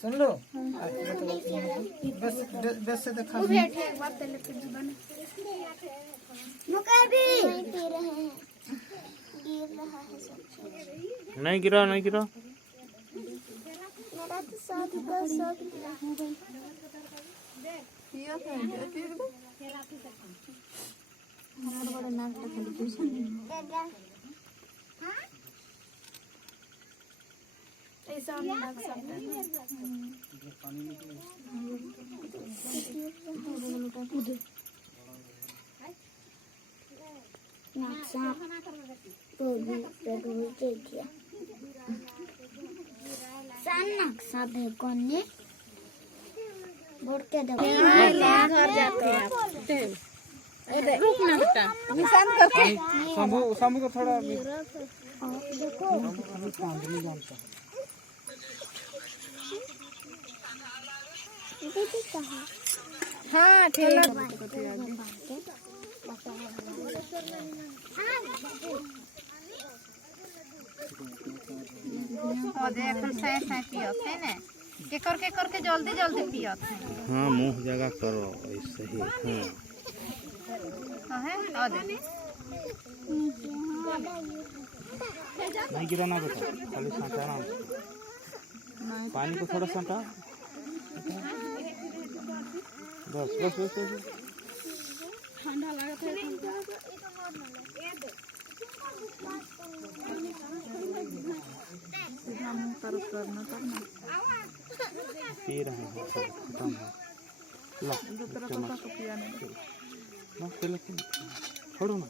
सुन लो बस बस से देखा भी पी रहे हैं, गिर रहा है सब। नहीं गिरा नहीं गिरा। मेरा तो सब का सब बड़ा नाक दादा ऐसा नाक सब नक्शा है कौन ने बोर्ड के देखो घर जाते हैं रुकना बेटा निशान करके शंभू शंभू को थोड़ा देखो हाँ ठेला और देखो सही सही पियोते ने के करके जल्दी जल्दी पियोते हैं। हाँ मुंह जगह करो ऐसे ही। हाँ है और दे नहीं गिराना बेटा, खाली सांटाना पानी को थोड़ा सांटा बस बस बस बस। ठंडा लगता है करना पी रहे हैं सब खत्म है। ला छोड़ो ना।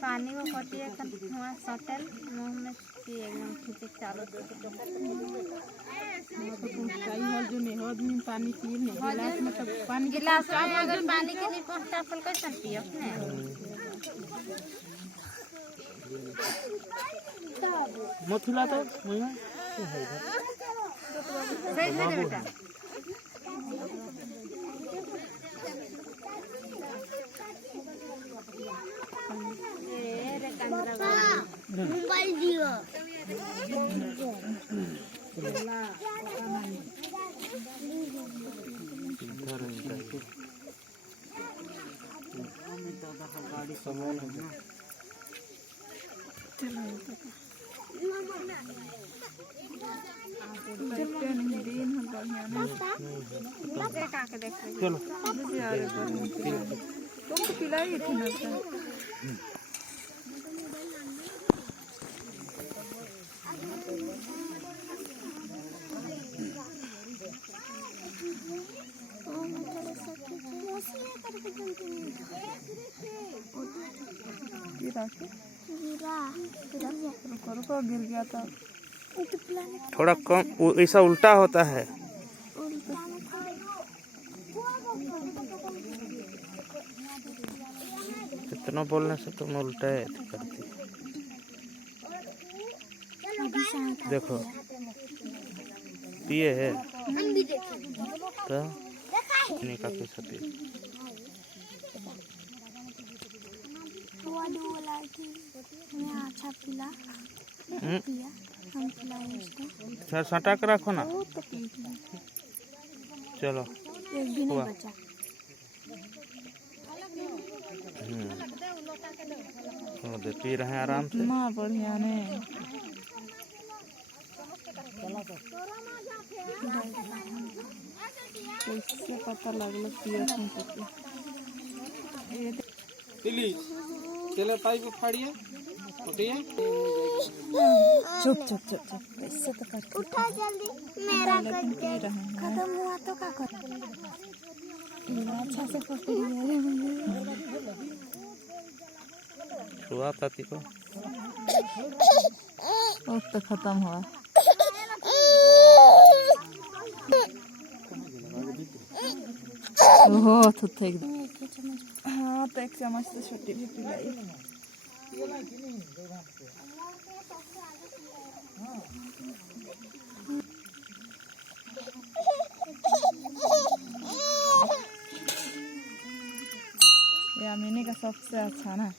पानी को कटिए वहाँ सटल मुँह में एकदम खींचे चालू जो नहीं आदमी पानी पिए नहीं गिलास में सब पानी गिलास में अगर पानी के नहीं पहुँचता फल कैसे पिए अपने मथुला तो सही है बेटा मोबाइल दियो गाड़ी सामान है चलो तुम तो पिलाई थी ना रुको गिर गया था। थोड़ा कम ऐसा उल्टा होता है। इतना बोलने से तुम उल्टा करती। देखो पिए है तो नहीं का कैसा पिए अच्छा पिला सर सटा के रखो ना। चलो एक भी नहीं बचा। पी रहे हैं आराम से ना बढ़िया ने कैसे पता लगल पिए चलो पाइप फाड़िए चुप चुप चुप चुप ऐसे तो कर उठा जल्दी मेरा खत्म हुआ तो क्या कर अच्छा से पकड़िए छुआ ताती को तो खत्म हुआ। ओहो थुथे हाँ हाँ तो 1 चम्मच से छोटी भी पिलाई। यामिनी का सबसे अच्छा ना।